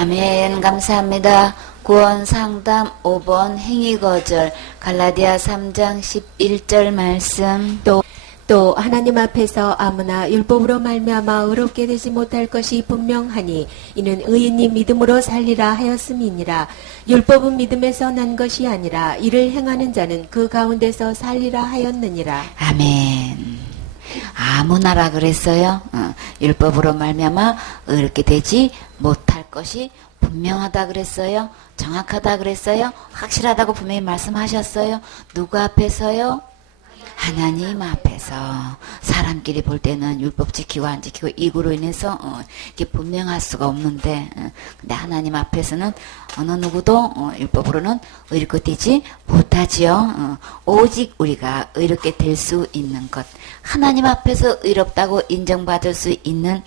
아멘. 감사합니다. 구원 상담 5번 행위거절 갈라디아 3장 11절 말씀. 또 하나님 앞에서 아무나 율법으로 말미암아 의롭게 되지 못할 것이 분명하니 이는 의인이 믿음으로 살리라 하였음이니라. 율법은 믿음에서 난 것이 아니라 이를 행하는 자는 그 가운데서 살리라 하였느니라. 아멘. 아무나라 그랬어요. 율법으로 말미암아 의롭게 되지 못할 것이 분명하다 그랬어요. 정확하다 그랬어요. 확실하다고 분명히 말씀하셨어요. 누구 앞에서요? 하나님 앞에서. 사람끼리 볼 때는 율법 지키고 안 지키고 이거로 인해서 이게 분명할 수가 없는데, 근데 하나님 앞에서는 어느 누구도 율법으로는 의롭게 되지 못하지요. 오직 우리가 의롭게 될 수 있는 것, 하나님 앞에서 의롭다고 인정받을 수 있는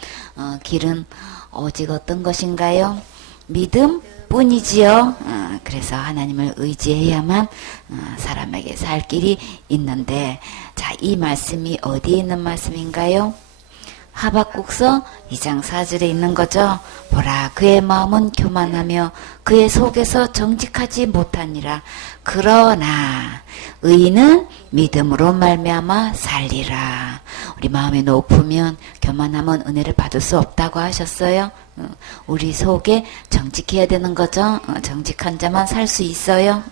길은 오직 어떤 것인가요? 믿음 뿐이지요. 그래서 하나님을 의지해야만 사람에게 살 길이 있는데, 자, 이 말씀이 어디에 있는 말씀인가요? 하박국서 2장 4절에 있는 거죠. 보라, 그의 마음은 교만하며 그의 속에서 정직하지 못하니라. 그러나 의인은 믿음으로 말미암아 살리라. 우리 마음이 높으면 교만하면 은혜를 받을 수 없다고 하셨어요. 우리 속에 정직해야 되는 거죠. 정직한 자만 살 수 있어요.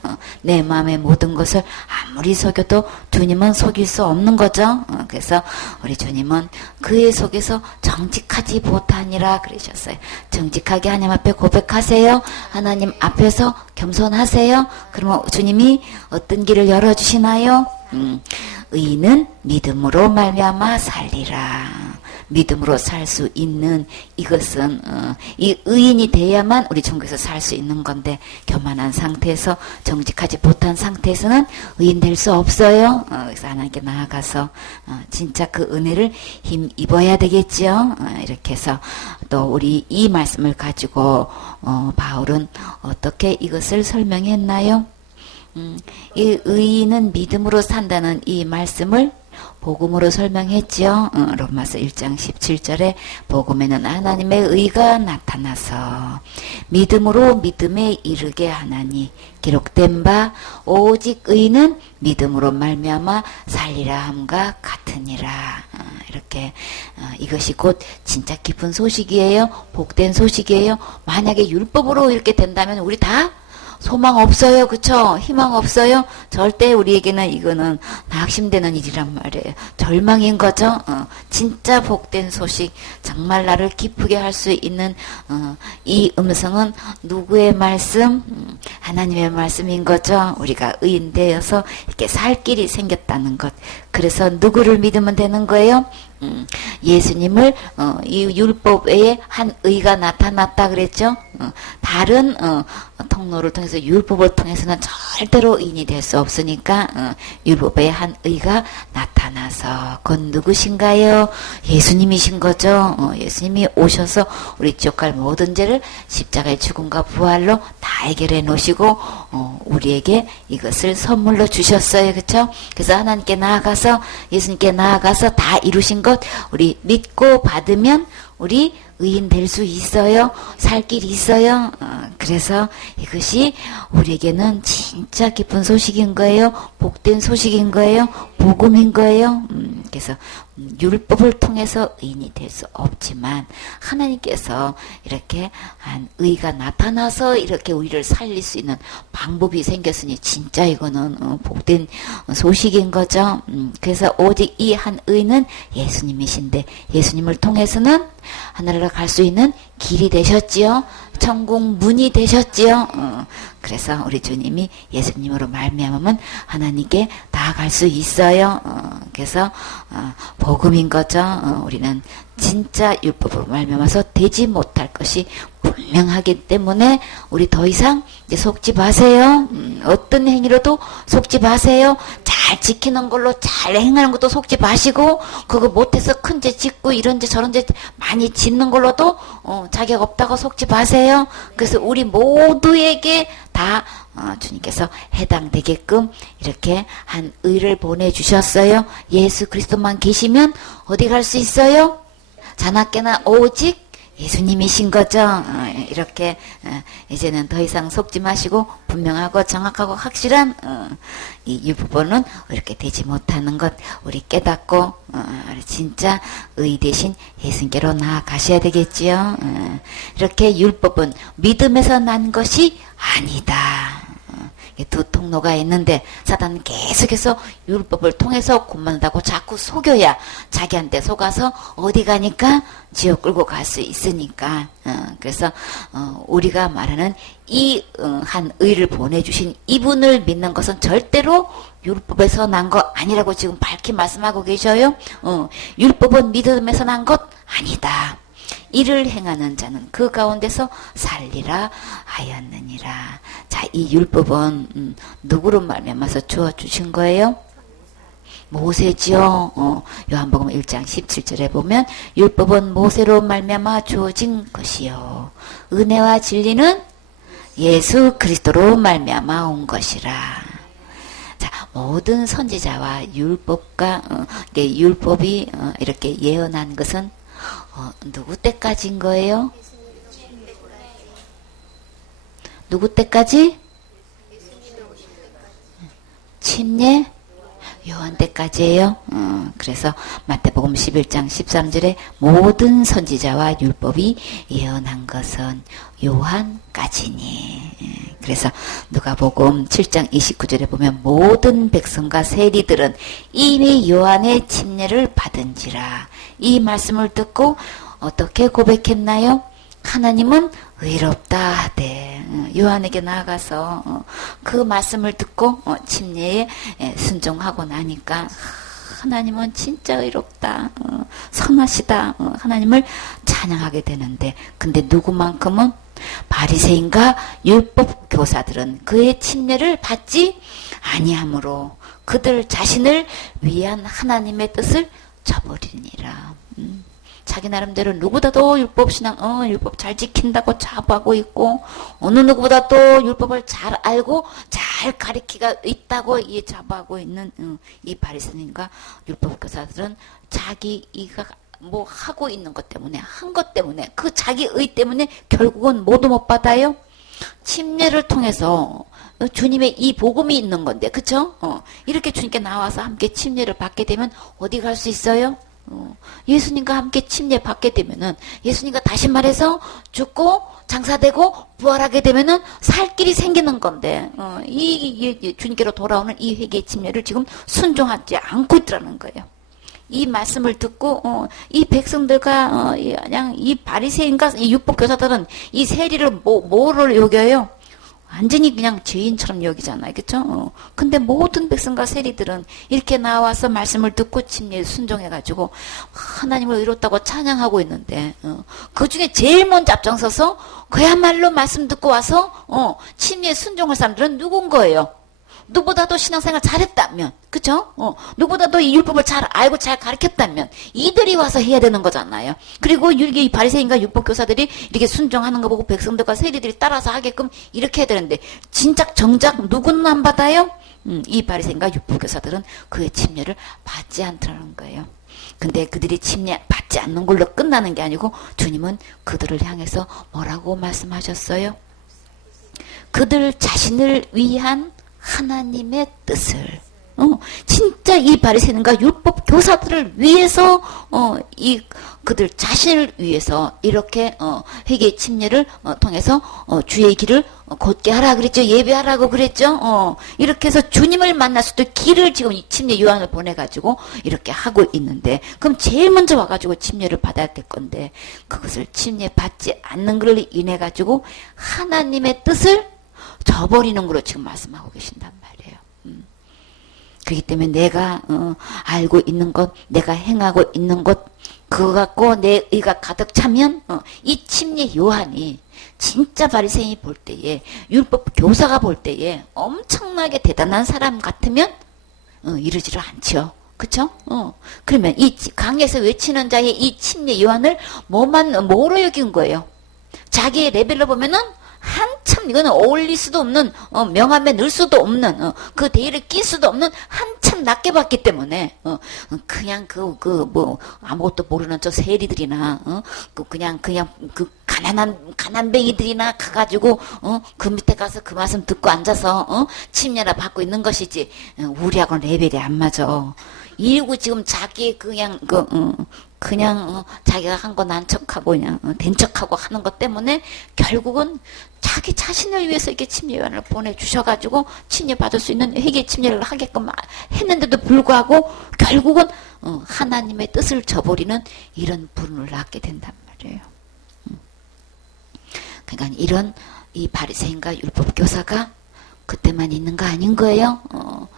내 마음의 모든 것을 아무리 속여도 주님은 속일 수 없는 거죠. 그래서 우리 주님은 그의 속에서 정직하지 못하니라 그러셨어요. 정직하게 하나님 앞에 고백하세요. 하나님 앞에서 겸손하세요. 그러면 주님이 어떤 길을 열어주시나요? 의인은 믿음으로 말미암아 살리라. 믿음으로 살 수 있는 이것은 이 의인이 돼야만 우리 천국에서 살 수 있는 건데, 교만한 상태에서 정직하지 못한 상태에서는 의인 될 수 없어요. 그래서 하나님께 나아가서 진짜 그 은혜를 힘입어야 되겠죠. 이렇게 해서 또 우리 이 말씀을 가지고 바울은 어떻게 이것을 설명했나요? 이 의인은 믿음으로 산다는 이 말씀을 복음으로 설명했지요. 로마서 1장 17절에 복음에는 하나님의 의가 나타나서 믿음으로 믿음에 이르게 하나니 기록된 바 오직 의인은 믿음으로 말미암아 살리라 함과 같으니라. 이렇게 이것이 곧 진짜 기쁜 소식이에요. 복된 소식이에요. 만약에 율법으로 이렇게 된다면 우리 다 소망 없어요. 그쵸? 희망 없어요? 절대 우리에게는 이거는 낙심되는 일이란 말이에요. 절망인 거죠. 진짜 복된 소식, 정말 나를 기쁘게 할 수 있는 이 음성은 누구의 말씀? 하나님의 말씀인 거죠. 우리가 의인 되어서 이렇게 살 길이 생겼다는 것. 그래서 누구를 믿으면 되는 거예요? 예수님을 이 율법 외에 한 의가 나타났다 그랬죠. 다른 통로를 통해서 율법을 통해서는 절대로 의인이 될 수 없으니까 율법 외에 한 의가 나타나서 그건 누구신가요? 예수님이신 거죠. 예수님이 오셔서 우리 지옥갈 모든 죄를 십자가의 죽음과 부활로 다 해결해 놓으시고 우리에게 이것을 선물로 주셨어요. 그렇죠? 그래서 하나님께 나아가서, 예수님께 나아가서 다 이루신 것 우리 믿고 받으면 우리 의인 될 수 있어요. 살 길이 있어요. 그래서 이것이 우리에게는 진짜 기쁜 소식인 거예요. 복된 소식인 거예요. 복음인 거예요. 그래서 율법을 통해서 의인이 될 수 없지만 하나님께서 이렇게 한 의가 나타나서 이렇게 우리를 살릴 수 있는 방법이 생겼으니 진짜 이거는 복된 소식인 거죠. 그래서 오직 이 한 의는 예수님이신데, 예수님을 통해서는 하늘나라 갈 수 있는 길이 되셨지요. 천국 문이 되셨지요. 그래서 우리 주님이 예수님으로 말미암으면 하나님께 다 갈 수 있어요. 그래서 복음인 거죠. 우리는 진짜 율법으로 말미암아서 되지 못할 것이 분명하기 때문에 우리 더 이상 이제 속지 마세요. 어떤 행위로도 속지 마세요. 잘 지키는 걸로 잘 행하는 것도 속지 마시고, 그거 못해서 큰 죄 짓고 이런 죄 저런 죄 많이 짓는 걸로도 자격 없다고 속지 마세요. 그래서 우리 모두에게 다 주님께서 해당되게끔 이렇게 한 의를 보내주셨어요. 예수 그리스도만 계시면 어디 갈 수 있어요? 자나깨나 오직 예수님이신 거죠. 이렇게 이제는 더 이상 속지 마시고 분명하고 정확하고 확실한 이 율법은 이렇게 되지 못하는 것 우리 깨닫고 진짜 의 대신 예수님께로 나아가셔야 되겠지요. 이렇게 율법은 믿음에서 난 것이 아니다. 두 통로가 있는데 사단은 계속해서 율법을 통해서 곧만다고 자꾸 속여야 자기한테 속아서 어디 가니까 지옥 끌고 갈 수 있으니까 그래서 우리가 말하는 이 한 의를 보내주신 이분을 믿는 것은 절대로 율법에서 난 거 아니라고 지금 밝히 말씀하고 계셔요. 율법은 믿음에서 난 것 아니다. 이를 행하는 자는 그 가운데서 살리라 하였느니라. 자, 이 율법은 누구로 말미암아서 주어 주신 거예요? 모세지요. 요한복음 1장 17절에 보면 율법은 모세로 말미암아 주어진 것이요 은혜와 진리는 예수 그리스도로 말미암아 온 것이라. 자, 모든 선지자와 율법과 율법이 이렇게 예언한 것은 누구 때까지인 거예요? 누구 때까지? 침례 요한 때까지예요. 그래서 마태복음 11장 13절에 모든 선지자와 율법이 예언한 것은 요한까지니. 그래서 누가복음 7장 29절에 보면 모든 백성과 세리들은 이미 요한의 침례를 받은지라. 이 말씀을 듣고 어떻게 고백했나요? 하나님은 의롭다 하되 요한에게 나아가서 그 말씀을 듣고 침례에 순종하고 나니까 하나님은 진짜 의롭다, 선하시다, 하나님을 찬양하게 되는데, 근데 누구만큼은 바리새인과 율법 교사들은 그의 침례를 받지 아니하므로 그들 자신을 위한 하나님의 뜻을 저버리니라. 자기 나름대로 누구보다도 율법 율법 잘 지킨다고 자부하고 있고, 어느 누구보다도 율법을 잘 알고 잘 가르치고 있다고 자부하고 있는 이 바리새인과 율법 교사들은 자기가 뭐 하고 있는 것 때문에, 한 것 때문에, 그 자기 의 때문에 결국은 모두 못 받아요. 침례를 통해서 주님의 이 복음이 있는 건데, 그쵸? 이렇게 주님께 나와서 함께 침례를 받게 되면 어디 갈 수 있어요? 예수님과 함께 침례 받게 되면은, 예수님과 다시 말해서 죽고 장사되고 부활하게 되면은 살 길이 생기는 건데, 이 주님께로 돌아오는 이 회개의 침례를 지금 순종하지 않고 있더라는 거예요. 이 말씀을 듣고 이 백성들과 그냥 이 바리새인과 이 율법 교사들은 이 세리를 뭐를 여겨요? 완전히 그냥 죄인처럼 여기잖아요. 그쵸? 근데 모든 백성과 세리들은 이렇게 나와서 말씀을 듣고 침례에 순종해가지고 하나님을 의롭다고 찬양하고 있는데, 그 중에 제일 먼저 앞장서서 그야말로 말씀 듣고 와서 침례에 순종할 사람들은 누군 거예요? 누구보다도 신앙생활 잘했다면, 그쵸? 누구보다도 이 율법을 잘 알고 잘 가르쳤다면 이들이 와서 해야 되는 거잖아요. 그리고 이 바리새인과 율법교사들이 이렇게 순종하는 거 보고 백성들과 세리들이 따라서 하게끔 이렇게 해야 되는데, 진작 정작 누구는 안 받아요? 이 바리새인과 율법교사들은 그의 침례를 받지 않더라는 거예요. 근데 그들이 침례 받지 않는 걸로 끝나는 게 아니고, 주님은 그들을 향해서 뭐라고 말씀하셨어요? 그들 자신을 위한 하나님의 뜻을, 진짜 이 바리새인과 율법 교사들을 위해서, 그들 자신을 위해서 이렇게 회개의 침례를 통해서 주의 길을 곧게 하라 그랬죠. 예배하라고 그랬죠. 이렇게 해서 주님을 만날 수 있도록 길을 지금 이 침례 요한을 보내가지고 이렇게 하고 있는데, 그럼 제일 먼저 와가지고 침례를 받아야 될 건데, 그것을 침례 받지 않는 걸로 인해 가지고 하나님의 뜻을 저버리는 걸로 지금 말씀하고 계신단 말이에요. 그렇기 때문에 내가 알고 있는 것, 내가 행하고 있는 것, 그거 갖고 내 의가 가득 차면 이 침례 요한이 진짜 바리새인이 볼 때에, 율법 교사가 볼 때에 엄청나게 대단한 사람 같으면 이러지를 않죠. 그쵸? 그러면 이 강에서 외치는 자의 이 침례 요한을 뭐로 여긴 거예요? 자기의 레벨로 보면은 한참 이거는 어울릴 수도 없는 명함에 넣을 수도 없는 그 대의를 낄 수도 없는 한참 낮게 받기 때문에 그냥 뭐 아무것도 모르는 저 세리들이나 그냥 그 가난뱅이들이나 가가지고 그 밑에 가서 그 말씀 듣고 앉아서 침례나 받고 있는 것이지 우리하고는 레벨이 안 맞아. 이러고 지금 자기 그냥 자기가 한 거 난 척하고 그냥 된 척하고 하는 것 때문에 결국은 자기 자신을 위해서 이렇게 침례요한을 보내주셔가지고 침례 받을 수 있는 회개 침례를 하게끔 했는데도 불구하고 결국은 하나님의 뜻을 저버리는 이런 분을 낳게 된단 말이에요. 그러니까 이런 이 바리새인과 율법교사가 그때만 있는 거 아닌 거예요.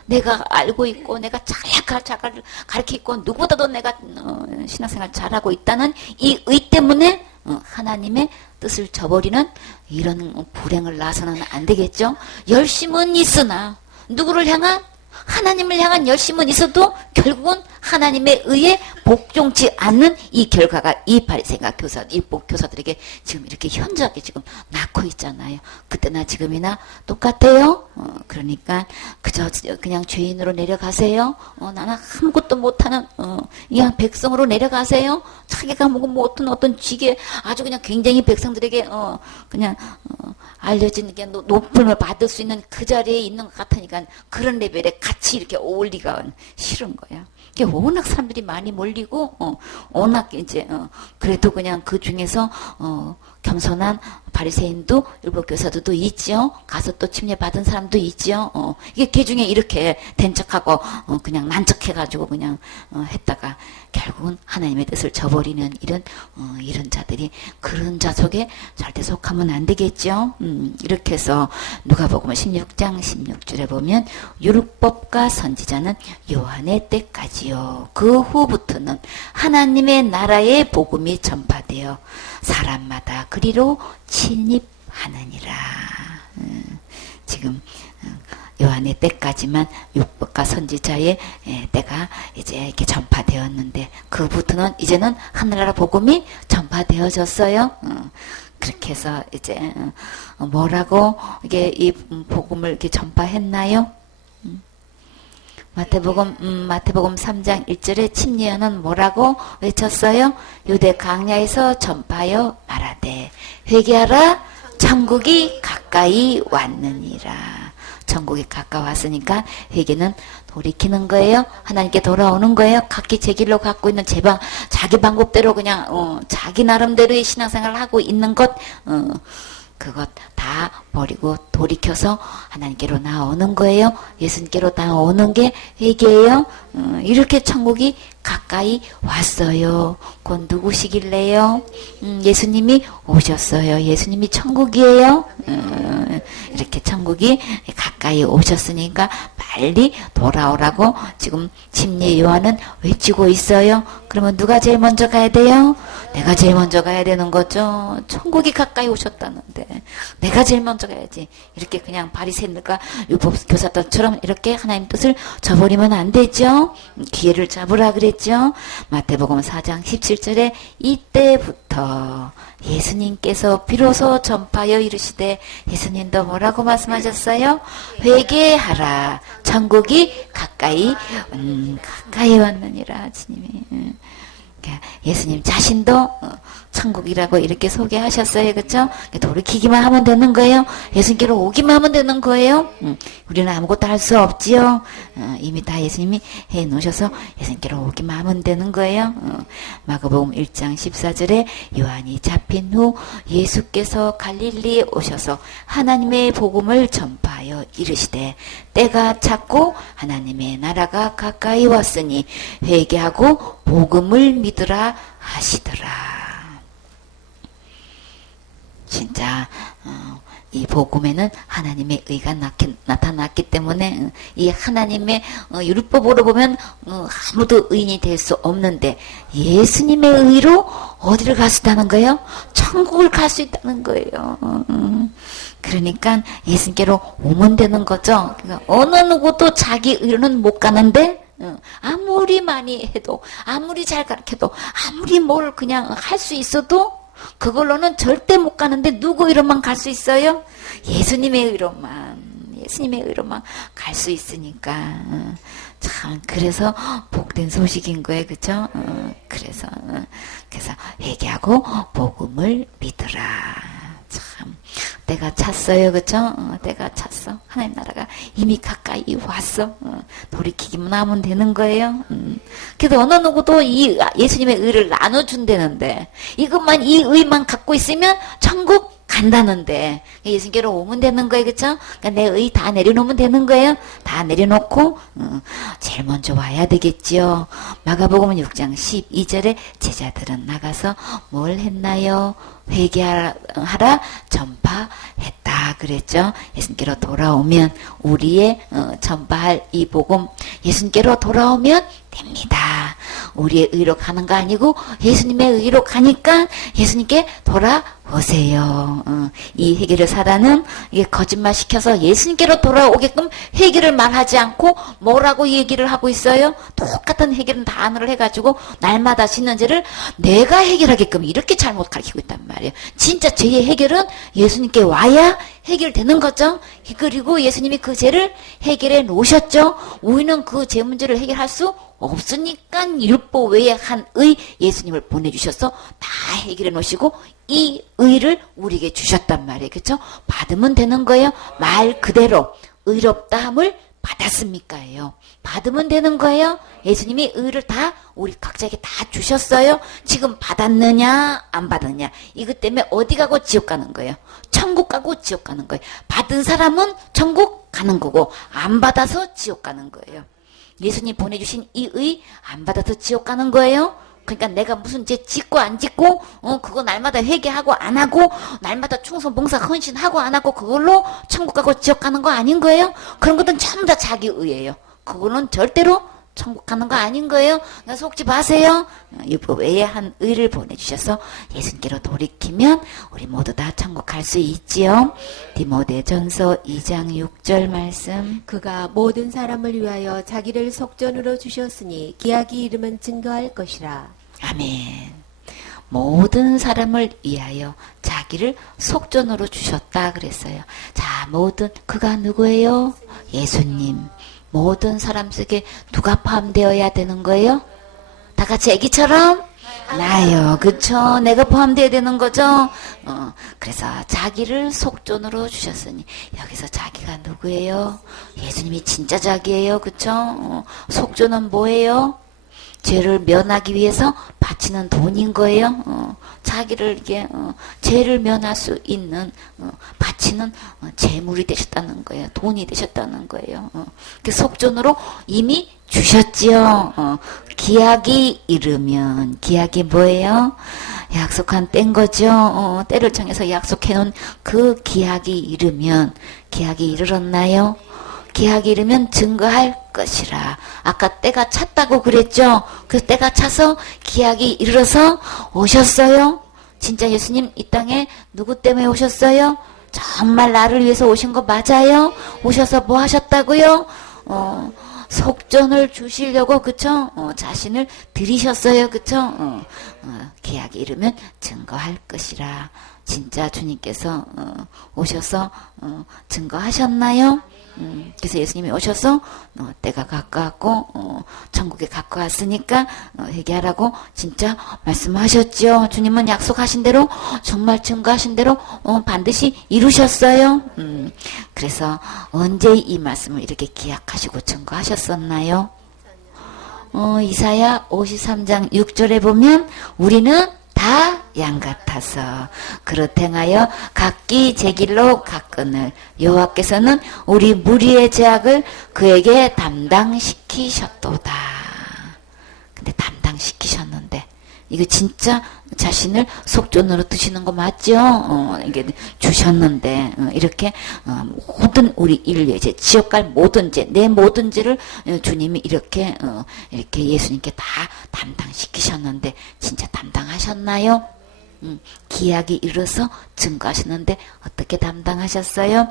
내가 알고 있고 내가 잘 가르쳐 있고 누구보다도 내가 신앙생활 잘하고 있다는 이 의 때문에 하나님의 뜻을 저버리는 이런 불행을 낳아서는 안 되겠죠. 열심은 있으나 누구를 향한? 하나님을 향한 열심은 있어도 결국은 하나님의 의에 복종치 않는 이 결과가 이 바리새인과 율법 교사들에게 지금 이렇게 현저하게 지금 낳고 있잖아요. 그때나 지금이나 똑같아요. 그러니까 그냥 죄인으로 내려가세요. 나는 아무것도 못하는 그냥 백성으로 내려가세요. 자기가 뭐 어떤 쥐게 아주 그냥 굉장히 백성들에게 그냥 알려진 게 높음을 받을 수 있는 그 자리에 있는 것 같으니까 그런 레벨에 같이 이렇게 어울리기가 싫은 거야. 이게 워낙 사람들이 많이 몰리고 워낙 이제 그래도 그냥 그 중에서 겸손한 바리새인도 율법 교사들도 있죠. 가서 또 침례 받은 사람도 있죠. 이게 그 중에 이렇게 된 척하고 그냥 난척해가지고 그냥 했다가 결국은 하나님의 뜻을 저버리는 이런 자들이 그런 자 속에 절대 속하면 안 되겠죠. 이렇게 해서 누가복음 16장 16절에 보면 율법과 선지자는 요한의 때까지요. 그 후부터는 하나님의 나라의 복음이 전파되어 사람마다 그리로 침입하느니라. 지금 요한의 때까지만 율법과 선지자의 때가 이제 이렇게 전파되었는데 그부터는 이제는 하늘나라 복음이 전파되어졌어요. 그렇게 해서 이제 뭐라고 이게 이 복음을 이렇게 전파했나요? 마태복음 3장 1절에 침례요한은 뭐라고 외쳤어요? 유대 강야에서 전파하여 말하되 회개하라 천국이 가까이 왔느니라. 천국이 가까웠으니까 회개는 돌이키는 거예요. 하나님께 돌아오는 거예요. 각기 제 길로 갖고 있는 자기 방법대로 그냥 자기 나름대로의 신앙생활을 하고 있는 것 그것 다 버리고 돌이켜서 하나님께로 나오는 거예요. 예수님께로 나오는 게 회개예요. 이렇게 천국이 가까이 왔어요. 곧 누구시길래요? 예수님이 오셨어요. 예수님이 천국이에요. 이렇게 천국이 가까이 오셨으니까 빨리 돌아오라고 지금 침례 요한은 외치고 있어요. 그러면 누가 제일 먼저 가야 돼요? 내가 제일 먼저 가야 되는 거죠. 천국이 가까이 오셨다는데 내가 제일 먼저 가야지. 이렇게 그냥 바리새인들과 율법 교사들처럼 이렇게 하나님 뜻을 저버리면 안 되죠. 기회를 잡으라 그랬죠. 마태복음 4장 17절에 이때부터 예수님께서 비로소 전파하여 이르시되 예수님도 뭐라고 말씀하셨어요? 회개하라 천국이 가까이 왔느니라. 주님이 예수님 자신도 천국이라고 이렇게 소개하셨어요. 그렇죠? 돌이키기만 하면 되는 거예요. 예수님께로 오기만 하면 되는 거예요. 우리는 아무것도 할 수 없지요. 이미 다 예수님이 해놓으셔서 예수님께로 오기만 하면 되는 거예요. 마가복음 1장 14절에 요한이 잡힌 후 예수께서 갈릴리에 오셔서 하나님의 복음을 전파하여 이르시되 때가 찼고 하나님의 나라가 가까이 왔으니 회개하고 복음을 믿으라 하시더라. 진짜 이 복음에는 하나님의 의가 나타났기 때문에 이 하나님의 율법으로 보면 아무도 의인이 될 수 없는데 예수님의 의로 어디를 갈 수 있다는 거예요? 천국을 갈 수 있다는 거예요. 그러니까 예수님께로 오면 되는 거죠. 그러니까 어느 누구도 자기 의로는 못 가는데 아무리 많이 해도 아무리 잘 가르쳐도 아무리 뭘 그냥 할 수 있어도 그걸로는 절대 못 가는데 누구 의로만 갈 수 있어요? 예수님의 의로만 갈 수 있으니까. 참 그래서 복된 소식인 거예요, 그죠? 그래서 회개하고 복음을 믿으라. 참 때가 찼어요, 그죠? 때가 찼어. 하나님 나라가 이미 가까이 왔어. 돌이키기만 하면 되는 거예요. 그래서 어느 누구도 이 예수님의 의를 나눠준다는데 이것만 이 의만 갖고 있으면 천국 간다는데 예수님께로 오면 되는 거예요, 그쵸? 그러니까 내 의 다 내려놓으면 되는 거예요. 다 내려놓고 제일 먼저 와야 되겠지요. 마가복음 6장 12절에 제자들은 나가서 뭘 했나요? 회개하라 전파했다 그랬죠. 예수님께로 돌아오면 우리의 전파할 이 복음 예수님께로 돌아오면 됩니다. 우리의 의로 가는 거 아니고 예수님의 의로 가니까 예수님께 돌아오세요. 이 회개를 사라는 이게 거짓말 시켜서 예수님께로 돌아오게끔 회개를 말하지 않고 뭐라고 얘기를 하고 있어요? 똑같은 회개는 단어를 해가지고 날마다 짓는 죄를 내가 해결하게끔 이렇게 잘못 가르치고 있단 말이에요. 진짜 죄의 해결은 예수님께 와야 해결되는 거죠. 그리고 예수님이 그 죄를 해결해 놓으셨죠. 우리는 그 죄 문제를 해결할 수 없으니까 율법 외에 한 의 예수님을 보내주셔서 다 해결해 놓으시고 이 의를 우리에게 주셨단 말이에요. 그렇죠? 받으면 되는 거예요. 말 그대로 의롭다함을 받았습니까요? 받으면 되는 거예요. 예수님이 의를 다 우리 각자에게 다 주셨어요. 지금 받았느냐 안 받았느냐 이것 때문에 어디 가고 지옥 가는 거예요. 천국 가고 지옥 가는 거예요. 받은 사람은 천국 가는 거고 안 받아서 지옥 가는 거예요. 예수님 보내주신 이 의 안 받아서 지옥 가는 거예요. 그러니까 내가 무슨 죄 짓고 안 짓고 그거 날마다 회개하고 안 하고 날마다 충성 봉사 헌신하고 안 하고 그걸로 천국 가고 지옥 가는 거 아닌 거예요? 그런 것은 전부 다 자기 의예요. 그거는 절대로 천국 가는 거 아닌 거예요. 그러니까 속지 마세요. 율법 외에 한 의를 보내주셔서 예수님께로 돌이키면 우리 모두 다 천국 갈 수 있지요. 디모데전서 2장 6절 말씀. 그가 모든 사람을 위하여 자기를 속전으로 주셨으니 기약이 이르면 증거할 것이라. 아멘. 모든 사람을 위하여 자기를 속전으로 주셨다 그랬어요. 자, 모든 그가 누구예요? 예수님. 모든 사람 속에 누가 포함되어야 되는 거예요? 다 같이 애기처럼? 나요. 그쵸? 내가 포함되어야 되는 거죠? 그래서 자기를 속전으로 주셨으니 여기서 자기가 누구예요? 예수님이 진짜 자기예요. 그쵸? 속전은 뭐예요? 죄를 면하기 위해서 바치는 돈인 거예요. 자기를 이게 죄를 면할 수 있는 바치는 재물이 되셨다는 거예요. 돈이 되셨다는 거예요. 그 속전으로 이미 주셨지요. 기약이 이르면 기약이 뭐예요? 약속한 때인 거죠. 때를 정해서 약속해놓은 그 기약이 이르면 기약이 이르렀나요? 기약이 이르면 증거할 것이라. 아까 때가 찼다고 그랬죠. 그 때가 차서 기약이 이르러서 오셨어요. 진짜 예수님 이 땅에 누구 때문에 오셨어요? 정말 나를 위해서 오신 거 맞아요? 오셔서 뭐 하셨다고요? 속전을 주시려고 그쵸? 자신을 드리셨어요. 그쵸? 기약이 이르면 증거할 것이라. 진짜 주님께서 오셔서 증거하셨나요? 그래서 예수님이 오셔서 때가 가까웠고 천국에 가까웠으니까 회개하라고 진짜 말씀하셨죠. 주님은 약속하신 대로 정말 증거하신 대로 반드시 이루셨어요. 그래서 언제 이 말씀을 이렇게 기약하시고 증거하셨었나요? 이사야 53장 6절에 보면 우리는 다 양 같아서 그릇 행하여 각기 제 길로 갔거늘 여호와께서는 우리 무리의 죄악을 그에게 담당시키셨도다. 근데 담당시키셨는데 이거 진짜 자신을 속전으로 드시는 거 맞죠? 이게 주셨는데 이렇게 모든 우리 인류의 죄, 지옥 갈 모든 죄, 내 모든 죄를 주님이 이렇게 예수님께 다 담당시키셨는데 진짜 담당하셨나요? 기약이 이르러서 증거하시는데 어떻게 담당하셨어요?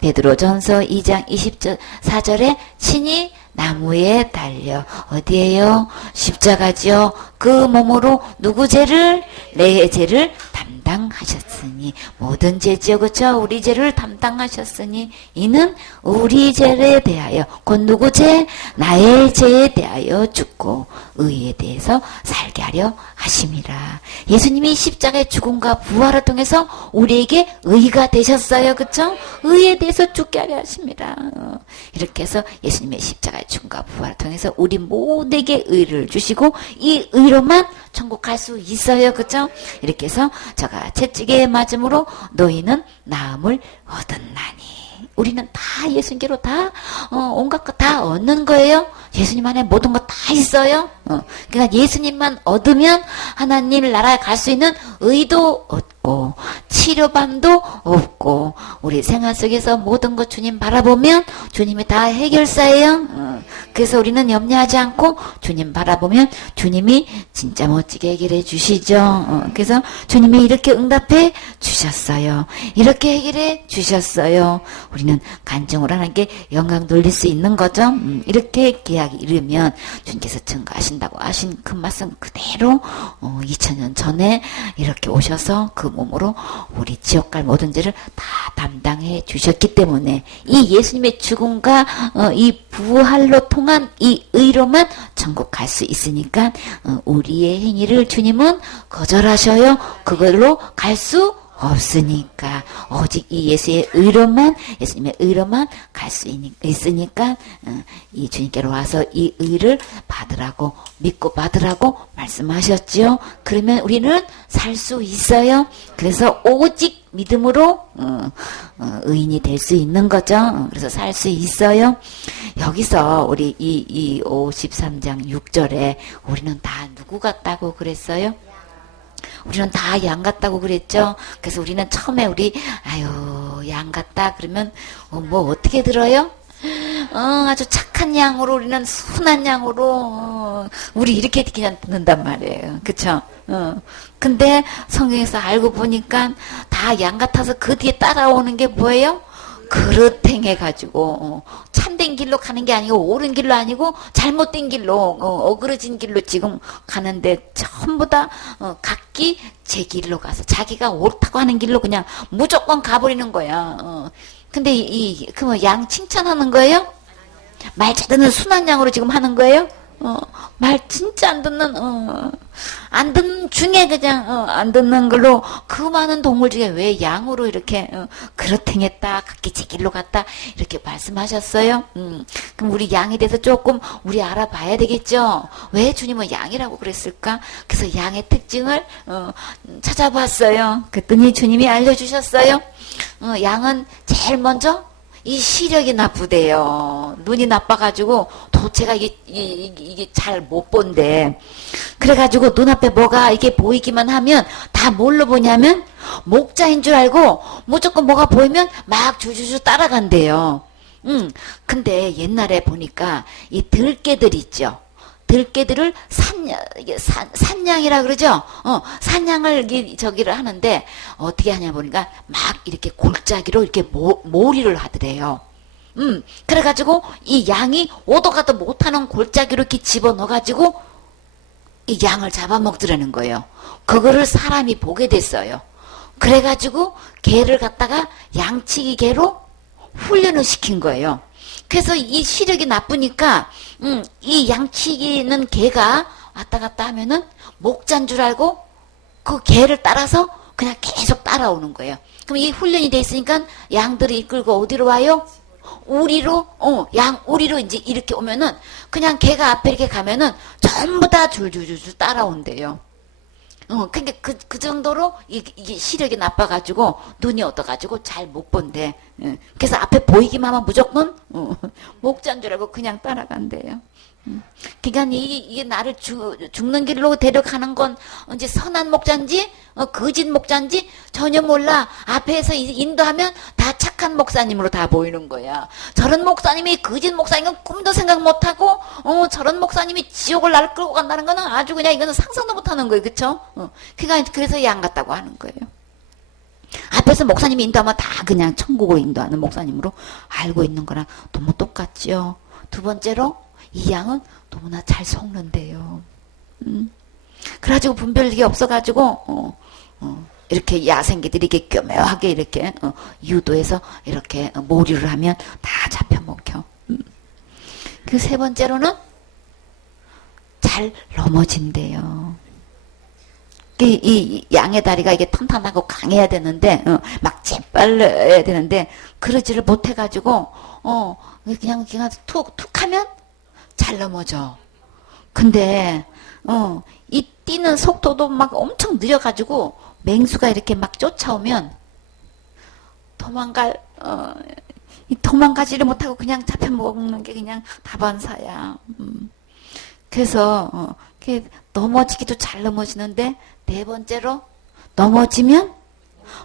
베드로전서 2장 24절에 친히 나무에 달려 어디에요? 십자가지요. 그 몸으로 누구 죄를? 내 죄를 담당하셨으니. 모든 죄지요, 그쵸? 우리 죄를 담당하셨으니 이는 우리 죄에 대하여 곧 누구 죄? 나의 죄에 대하여 죽고 의에 대해서 살게 하려 하심이라. 예수님이 십자가의 죽음과 부활을 통해서 우리에게 의가 되셨어요, 그쵸? 의에 대해서 죽게 하려 하십니다. 이렇게 해서 예수님의 십자가의 죽음과 부활을 통해서 우리 모두에게 의를 주시고 이 의로만 천국 갈 수 있어요, 그쵸? 이렇게 해서 저가 채찍에 맞음으로 너희는 나음을 얻었나니. 우리는 다 예수님께로 다 온갖 것 다 얻는 거예요. 예수님 안에 모든 것 다 있어요. 그러니까 예수님만 얻으면 하나님 나라에 갈 수 있는 의도 얻고 치료방도 없고 우리 생활 속에서 모든 것 주님 바라보면 주님이 다 해결사예요. 그래서 우리는 염려하지 않고 주님 바라보면 주님이 진짜 멋지게 해결해 주시죠. 그래서 주님이 이렇게 응답해 주셨어요. 이렇게 해결해 주셨어요. 우리는 간증으로 하나님께 영광 돌릴 수 있는 거죠. 이렇게 계약이 이르면 주님께서 증거하신다고 하신 그 말씀 그대로 2000년 전에 이렇게 오셔서 그 몸으로 우리 지옥 갈 모든 죄를 다 담당해 주셨기 때문에 이 예수님의 죽음과 이 부활로 통한 이 의로만 천국 갈 수 있으니까 우리의 행위를 주님은 거절하셔요. 그걸로 갈 수 없으니까 오직 이 예수의 의로만 예수님의 의로만 갈 수 있으니까 이 주님께로 와서 이 의를 받으라고 믿고 받으라고 말씀하셨죠. 그러면 우리는 살 수 있어요. 그래서 오직 믿음으로 의인이 될 수 있는 거죠. 그래서 살 수 있어요. 여기서 우리 이 53장 6절에 우리는 다 누구 같다고 그랬어요? 우리는 다 양 같다고 그랬죠. 그래서 우리는 처음에 양 같다 그러면 뭐 어떻게 들어요? 아주 착한 양으로 우리는 순한 양으로 우리 이렇게 그냥 듣는단 말이에요. 그쵸? 근데 성경에서 알고 보니까 다 양 같아서 그 뒤에 따라오는 게 뭐예요? 그릇 행해가지고 참된 길로 가는 게 아니고 옳은 길로 아니고 잘못된 길로 어그러진 길로 지금 가는데 전부 다 각기 제 길로 가서 자기가 옳다고 하는 길로 그냥 무조건 가버리는 거야. 근데 그 양 칭찬하는 거예요? 말 잘 듣는 순한 양으로 지금 하는 거예요? 말 진짜 안 듣는 중에 그냥 안 듣는 걸로 그 많은 동물 중에 왜 양으로 이렇게 그렇행했다 각기 제 길로 갔다 이렇게 말씀하셨어요. 그럼 우리 양에 대해서 조금 우리 알아봐야 되겠죠. 왜 주님은 양이라고 그랬을까? 그래서 양의 특징을 찾아봤어요. 그랬더니 주님이 알려주셨어요. 양은 제일 먼저 이 시력이 나쁘대요. 눈이 나빠가지고 도체가 이게 잘 못 본대. 그래가지고 눈앞에 뭐가 이게 보이기만 하면 다 뭘로 보냐면 목자인 줄 알고 무조건 뭐가 보이면 막 주주주 따라간대요. 근데 옛날에 보니까 이 들개들 있죠. 들개들을 산양이라 그러죠. 산양을 저기를 하는데 어떻게 하냐 보니까 막 이렇게 골짜기로 이렇게 몰이를 하더래요. 그래가지고 이 양이 오도 가도 못하는 골짜기로 이렇게 집어넣어가지고 이 양을 잡아먹더라는 거예요. 그거를 사람이 보게 됐어요. 그래가지고 개를 갖다가 양치기 개로 훈련을 시킨 거예요. 그래서 이 시력이 나쁘니까 이 양치기는 개가 왔다 갔다 하면은 목자인 줄 알고 그 개를 따라서 그냥 계속 따라오는 거예요. 그럼 이 훈련이 돼 있으니까 양들이 이끌고 어디로 와요? 우리로 양 우리로 이제 이렇게 오면은 그냥 개가 앞에 이렇게 가면은 전부 다 줄줄줄 따라온대요. 그러니까 그 정도로 이게 시력이 나빠가지고 눈이 얻어가지고 잘 못 본대. 그래서 앞에 보이기만 하면 무조건 목자인 줄 알고 그냥 따라간대요. 그러니까 이게 나를 죽는 길로 데려가는 건 이제 선한 목자인지 거짓 목자인지 전혀 몰라. 앞에서 인도하면 다 착한 목사님으로 다 보이는 거야. 저런 목사님이 거짓 목사님은 꿈도 생각 못하고 저런 목사님이 지옥을 나를 끌고 간다는 거는 아주 그냥 이거는 상상도 못하는 거예요. 그쵸? 그러니까 그래서 양 같다고 하는 거예요. 앞에서 목사님이 인도하면 다 그냥 천국으로 인도하는 목사님으로 알고 있는 거랑 너무 똑같죠. 두 번째로 이 양은 너무나 잘 속는데요. 그래가지고 분별력이 없어가지고 이렇게 야생개들이 이렇게 교묘하게 이렇게 유도해서 이렇게 몰이를 하면 다 잡혀 먹혀. 그 세 번째로는 잘 넘어진대요. 이 양의 다리가 이게 탄탄하고 강해야 되는데 막 재빨려야 되는데 그러지를 못해가지고 그냥 툭툭 하면 잘 넘어져. 근데 이 뛰는 속도도 막 엄청 느려가지고 맹수가 이렇게 막 쫓아오면 도망가지를 못하고 그냥 잡혀먹는 게 그냥 다반사야. 그래서 이렇게 넘어지기도 잘 넘어지는데 네 번째로 넘어지면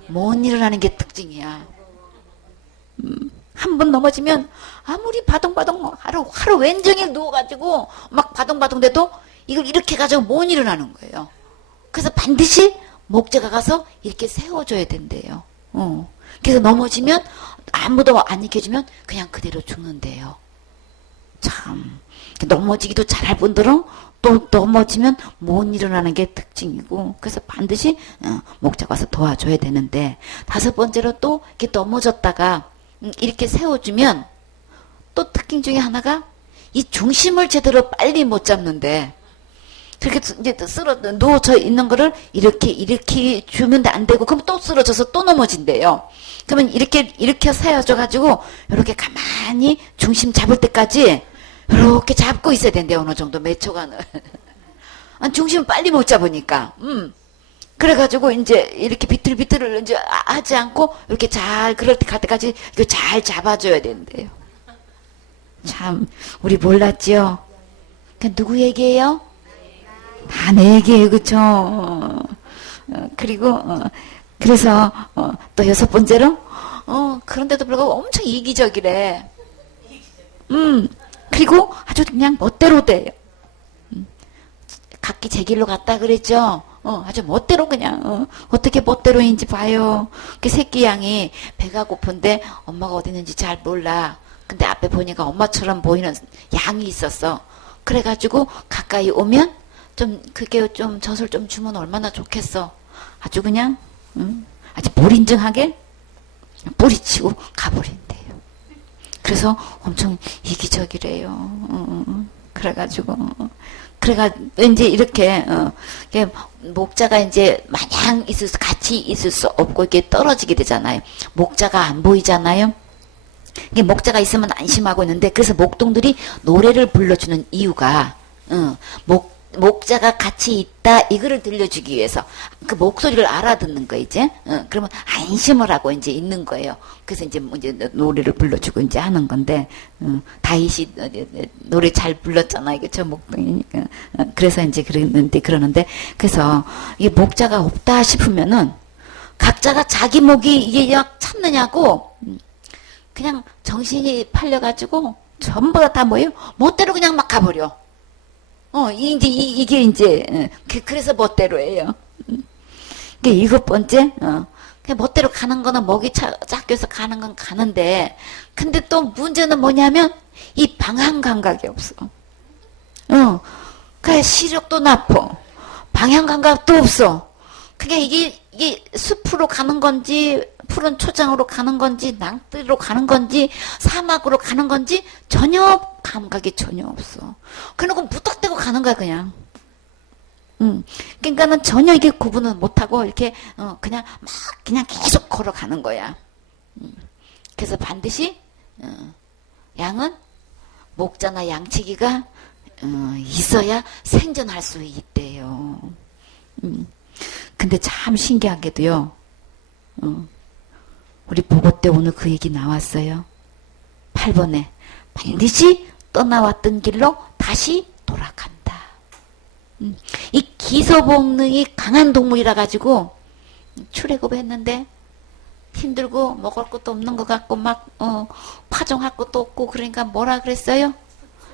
못 일어나는 게 특징이야. 한 번 넘어지면 아무리 바동바동 하루 왼종일 누워가지고 막 바동바동 돼도 이걸 이렇게 가지고 못 일어나는 거예요. 그래서 반드시 목자가 가서 이렇게 세워줘야 된대요. 그래서 넘어지면 아무도 안 익혀주면 그냥 그대로 죽는데요. 참 넘어지기도 잘할 분들은 또 넘어지면 못 일어나는 게 특징이고 그래서 반드시 목자가 와서 도와줘야 되는데 다섯 번째로 또 이렇게 넘어졌다가 이렇게 세워주면 또 특징 중에 하나가 이 중심을 제대로 빨리 못 잡는데 그렇게 이제 누워져 있는 거를 이렇게 주면 안 되고 그럼 또 쓰러져서 또 넘어진대요. 그러면 이렇게 세워져 가지고 이렇게 가만히 중심 잡을 때까지 이렇게 잡고 있어야 된대요. 어느 정도 몇 초간을. 중심을 빨리 못 잡으니까. 그래가지고 이제 이렇게 비틀비틀을 이제 하지 않고 이렇게 잘 그럴 때 갈 때까지 이거 잘 잡아줘야 된대요. 참 우리 몰랐지요. 그 누구 얘기예요? 다 내 얘기예요, 그쵸? 그리고 그래서 또 여섯 번째로 그런데도 불구하고 엄청 이기적이래. 그리고 아주 그냥 멋대로 돼요. 각기 제 길로 갔다 그랬죠. 아주 멋대로 그냥 어떻게 멋대로인지 봐요. 그 새끼 양이 배가 고픈데 엄마가 어디 있는지 잘 몰라. 근데 앞에 보니까 엄마처럼 보이는 양이 있었어. 그래가지고 가까이 오면 그게 좀 젖을 좀 주면 얼마나 좋겠어. 아주 그냥 아주 불인정하게 뿌리치고 가버린대요. 그래서 엄청 이기적이래요. 그래가지고 이제 이렇게 목자가 이제 마냥 같이 있을 수 없고 이게 떨어지게 되잖아요. 목자가 안 보이잖아요. 이게 목자가 있으면 안심하고 있는데 그래서 목동들이 노래를 불러주는 이유가 목자가 같이 있다 이거를 들려주기 위해서 그 목소리를 알아듣는 거 이제 그러면 안심을 하고 이제 있는 거예요. 그래서 이제 노래를 불러주고 이제 하는 건데 다윗이 노래 잘 불렀잖아요. 그쵸 목동이니까 그래서 이제 그러는데 그래서 이게 목자가 없다 싶으면은 각자가 자기 목이 이게 막 참느냐고 그냥 정신이 팔려가지고 전부 다 뭐예요? 멋대로 그냥 막 가버려. 이게 이제 그래서 멋대로예요. 일곱 번째, 그냥 멋대로 가는 거는 먹이 짝여서 가는 건 가는데, 근데 또 문제는 뭐냐면 이 방향 감각이 없어. 그 시력도 나빠. 방향 감각도 없어. 그게 이게 숲으로 가는 건지 푸른 초장으로 가는 건지 낭떠러지로 가는 건지 사막으로 가는 건지 전혀 감각이 전혀 없어. 그래놓고 무턱대고 가는 거야 그냥. 그러니까는 전혀 이게 구분을 못하고 이렇게 그냥 막 그냥 계속 걸어가는 거야. 그래서 반드시 양은 목자나 양치기가 있어야 생존할 수 있대요. 근데 참 신기하게도요. 우리 보고 때 오늘 그 얘기 나왔어요. 8번에 반드시 떠나왔던 길로 다시 돌아간다. 이 기소본능이 강한 동물이라 가지고 출애굽했는데 힘들고 먹을 것도 없는 것 같고 막 파종할 것도 없고 그러니까 뭐라 그랬어요?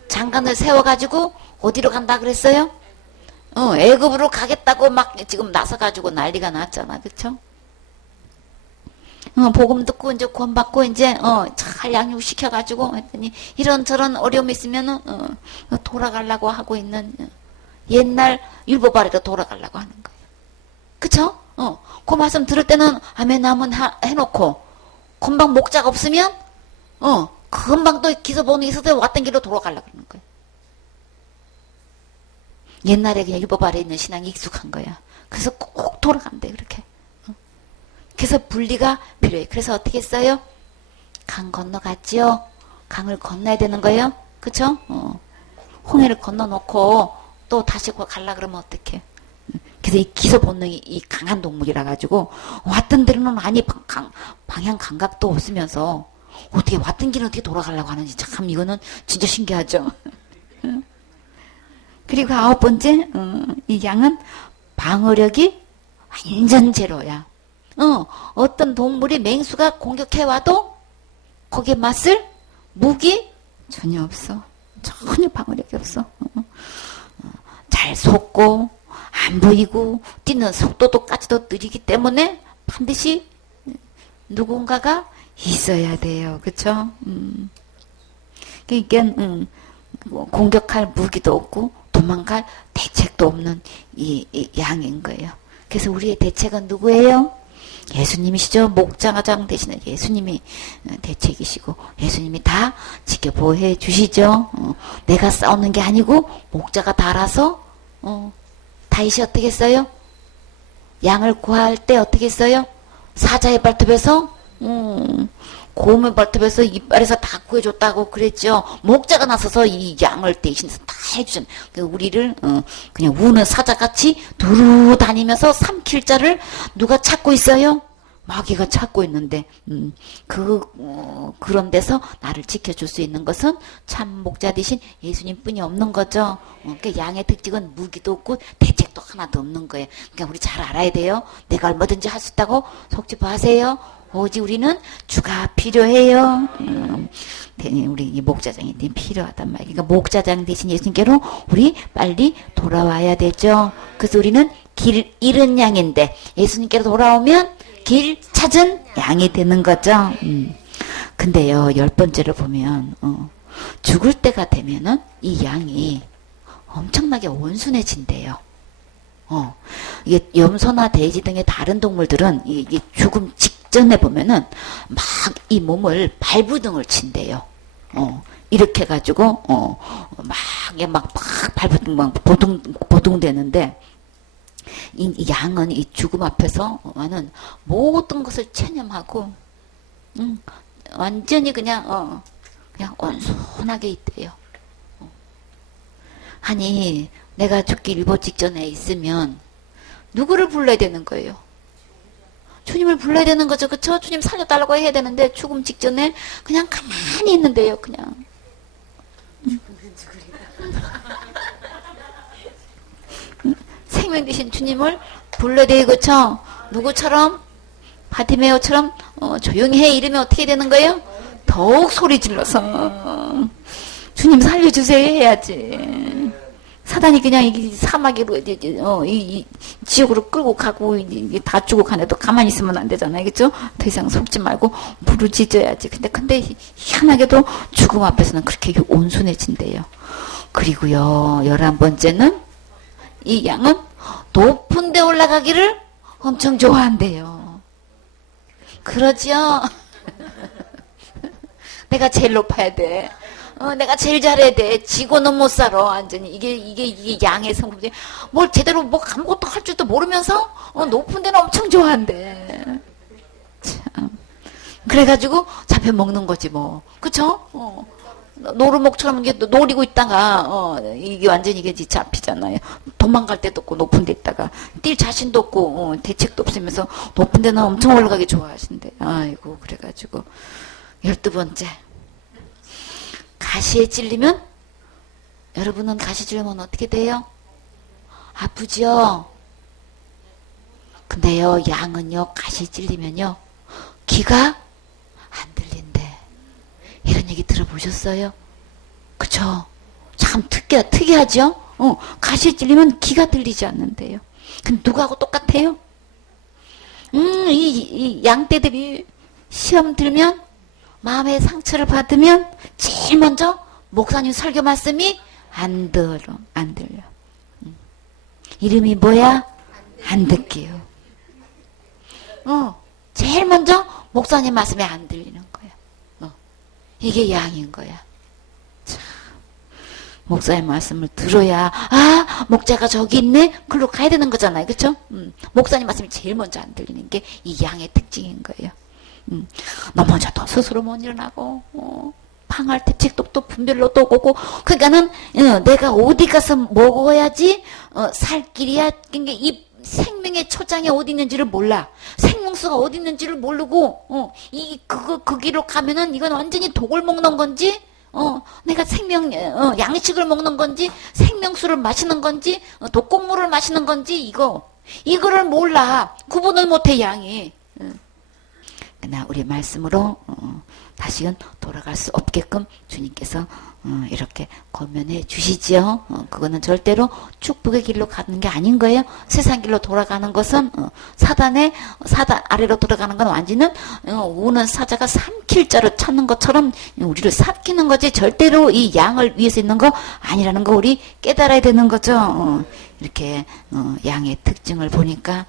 장관을 세워가지고 어디로 간다 그랬어요? 애굽으로 가겠다고 막 지금 나서가지고 난리가 났잖아, 그쵸? 복음 듣고 이제 구원받고 이제 잘 양육시켜가지고 했더니 이런저런 어려움이 있으면은 돌아가려고 하고 있는 옛날 율법 아래로 돌아가려고 하는 거예요. 그쵸? 그 말씀 들을 때는 아멘 아멘 해놓고 금방 목자가 없으면 금방 또 기서 보는 게 있어서 왔던 길로 돌아가려고 그러는 거예요. 옛날에 그냥 율법 아래에 있는 신앙이 익숙한 거야. 그래서 꼭 돌아간대 그렇게. 그래서 분리가 필요해. 그래서 어떻게 했어요? 강 건너갔지요. 강을 건너야 되는 거예요. 그쵸? 홍해를 건너놓고 또 다시 가려 그러면 어떡해. 그래서 이 기소 본능이 이 강한 동물이라 가지고 왔던 데로는 아니 방향 감각도 없으면서 어떻게 왔던 길은 어떻게 돌아가려고 하는지 참 이거는 진짜 신기하죠. 그리고 9번째 이 양은 방어력이 완전 제로야. 어떤 동물이 맹수가 공격해와도 거기에 맞설 무기 전혀 없어. 전혀 방어력이 없어. 잘 속고 안 보이고 뛰는 속도도까지도 느리기 때문에 반드시 누군가가 있어야 돼요. 그쵸? 그러니까 공격할 무기도 없고 도망갈 대책도 없는 이 양인 거예요. 그래서 우리의 대책은 누구예요? 예수님이시죠. 목자장 되시는 예수님이 대책이시고 예수님이 다 지켜보해 주시죠. 내가 싸우는 게 아니고 목자가 다 알아서 다윗이 어떻게 했어요? 양을 구할 때 어떻게 했어요? 사자의 발톱에서 곰의 발톱에서 이빨에서 다 구해줬다고 그랬죠. 목자가 나서서 이 양을 대신해서 다 해주잖아요. 우리를 그냥 우는 사자같이 두루 다니면서 삼킬 자를 누가 찾고 있어요? 마귀가 찾고 있는데 그런 데서 나를 지켜줄 수 있는 것은 참 목자 대신 예수님뿐이 없는 거죠. 그러니까 양의 특징은 무기도 없고 대책도 하나도 없는 거예요. 그러니까 우리 잘 알아야 돼요. 내가 얼마든지 할 수 있다고 속지 마세요. 오직 우리는 주가 필요해요. 우리 이 목자장이 필요하단 말이에요. 그러니까 목자장 대신 예수님께로 우리 빨리 돌아와야 되죠. 그래서 우리는 길 잃은 양인데 예수님께로 돌아오면 길 찾은 양이 되는 거죠. 근데요 10번째를 보면 죽을 때가 되면은 이 양이 엄청나게 온순해진대요. 이게 염소나 돼지 등의 다른 동물들은 이게 죽음 직전에 보면은 막 이 몸을 발부등을 친대요. 이렇게 해가지고 막 발부등 막 보둥대는데 이 양은 이 죽음 앞에서는 모든 것을 체념하고 완전히 그냥 온순하게 있대요. 아니 내가 죽기 일보 직전에 있으면 누구를 불러야 되는 거예요? 주님을 불러야 되는 거죠. 그쵸? 주님 살려달라고 해야 되는데 죽음 직전에 그냥 가만히 있는데요. 그냥 생명 되신 주님을 불러야 돼요. 그쵸? 누구처럼? 바디메오처럼 조용히 해 이러면 어떻게 되는 거예요? 더욱 소리 질러서 주님 살려주세요 해야지. 사단이 그냥 이 사마귀로 이 지옥으로 끌고 가고 다 죽고 가는데도 가만히 있으면 안 되잖아요. 그렇죠? 더 이상 속지 말고 부르짖어야지. 근데 희한하게도 죽음 앞에서는 그렇게 온순해진대요. 그리고요 11번째는 이 양은 높은 데 올라가기를 엄청 좋아한대요. 그러지요? 내가 제일 높아야 돼. 내가 제일 잘해야 돼. 지고는 못 살아. 완전히. 이게 양의 성품이지. 뭘 제대로 아무것도 할 줄도 모르면서, 높은 데는 엄청 좋아한대. 참. 그래가지고 잡혀먹는 거지, 뭐. 그쵸? 노루목처럼 이게 노리고 있다가, 이게 완전히 이게 잡히잖아요. 도망갈 데도 없고, 높은 데 있다가. 뛸 자신도 없고, 대책도 없으면서, 높은 데는 엄청 올라가기 좋아하신대. 아이고, 그래가지고. 12번째. 가시에 찔리면 여러분은 가시 찔리면 어떻게 돼요? 아프죠? 근데요 양은요 가시 찔리면요 귀가 안 들린대. 이런 얘기 들어보셨어요? 그쵸? 참 특이하죠? 가시에 찔리면 귀가 들리지 않는데요. 근데 누구하고 똑같아요? 이 양떼들이 시험 들면 마음의 상처를 받으면 제일 먼저 목사님 설교 말씀이 안 들려. 이름이 뭐야? 안 듣기요. 제일 먼저 목사님 말씀이 안 들리는 거야. 이게 양인 거야. 참, 목사님 말씀을 들어야 목자가 저기 있네? 글로 가야 되는 거잖아요. 그쵸? 목사님 말씀이 제일 먼저 안 들리는 게 이 양의 특징인 거예요. 넘어져도 스스로 못 일어나고 방할 때 책도 분별로 또 오고 그러니까는 내가 어디 가서 먹어야지 살 길이야. 그러니까 이 생명의 초장이 어디 있는지를 몰라. 생명수가 어디 있는지를 모르고 그 길로 가면은 이건 완전히 독을 먹는 건지 내가 양식을 먹는 건지 생명수를 마시는 건지 독곡물을 마시는 건지 이거를 몰라. 구분을 못해 양이. 그러나 우리 말씀으로 다시는 돌아갈 수 없게끔 주님께서 이렇게 권면해 주시지요. 그거는 절대로 축복의 길로 가는 게 아닌 거예요. 세상 길로 돌아가는 것은 사단 아래로 돌아가는 건 완전히 우는 사자가 삼킬 자를 찾는 것처럼 우리를 삼키는 거지 절대로 이 양을 위해서 있는 거 아니라는 거 우리 깨달아야 되는 거죠. 이렇게 양의 특징을 보니까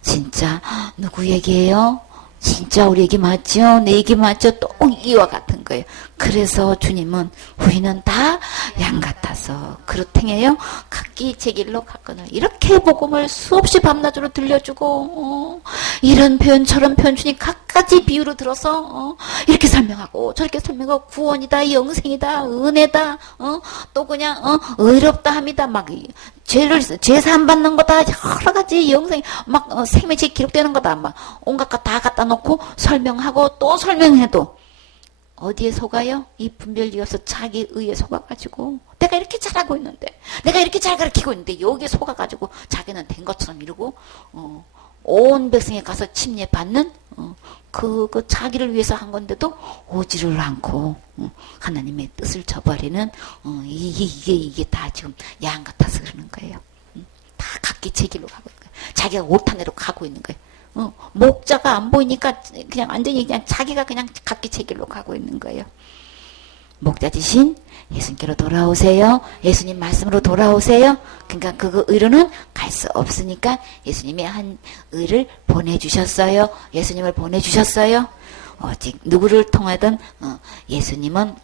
진짜 누구 얘기예요? 진짜 우리 얘기 맞죠? 내 얘기 맞죠? 또 이와 같은 거예요. 그래서 주님은 우리는 다 양 같아서 그렇탱해요. 각기 제 길로 갔거늘 이렇게 복음을 수없이 밤낮으로 들려주고 이런 표현 저런 표현 주님 각가지 비유로 들어서 이렇게 설명하고 저렇게 설명하고 구원이다 영생이다 은혜다 또 그냥 의롭다 합니다. 막 죄 사함 받는 거다 여러 가지 영생 막 생명체 기록되는 거다 막 온갖 거 다 갖다 놓고 설명하고 또 설명해도 어디에 속아요? 이 분별력이 없어 자기 의에 속아가지고 내가 이렇게 잘하고 있는데 내가 이렇게 잘 가르치고 있는데 여기에 속아가지고 자기는 된 것처럼 이러고 온 백성에 가서 침례받는 그 자기를 위해서 한 건데도 오지를 않고 하나님의 뜻을 저버리는 이게 다 지금 양 같아서 그러는 거예요. 다 각기 제 길로 가고 있는 거예요. 자기가 옳다는 대로 가고 있는 거예요. 목자가 안 보이니까 그냥 완전히 그냥 자기가 그냥 각기 제 길로 가고 있는 거예요. 목자 대신 예수님께로 돌아오세요. 예수님 말씀으로 돌아오세요. 그러니까 그 의로는 갈 수 없으니까 예수님이 한 의를 보내주셨어요. 예수님을 보내주셨어요. 오직 누구를 통하든 예수님은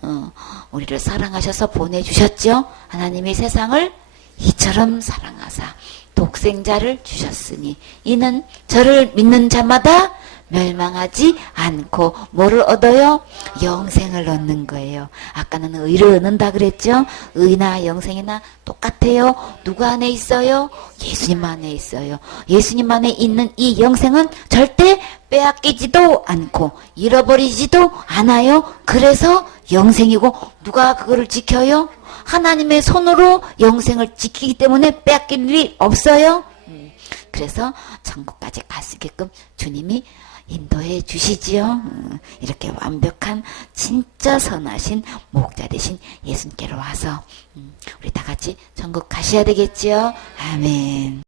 우리를 사랑하셔서 보내주셨죠. 하나님이 세상을 이처럼 사랑하사 독생자를 주셨으니 이는 저를 믿는 자마다 멸망하지 않고 뭐를 얻어요? 영생을 얻는 거예요. 아까는 의를 얻는다 그랬죠? 의나 영생이나 똑같아요. 누구 안에 있어요? 예수님 안에 있어요. 예수님 안에 있는 이 영생은 절대 빼앗기지도 않고 잃어버리지도 않아요. 그래서 영생이고 누가 그거를 지켜요? 하나님의 손으로 영생을 지키기 때문에 빼앗길 일이 없어요. 그래서 천국까지 갈 수 있게끔 주님이 인도해 주시지요. 이렇게 완벽한 진짜 선하신 목자 되신 예수님께로 와서 우리 다 같이 천국 가셔야 되겠지요. 아멘.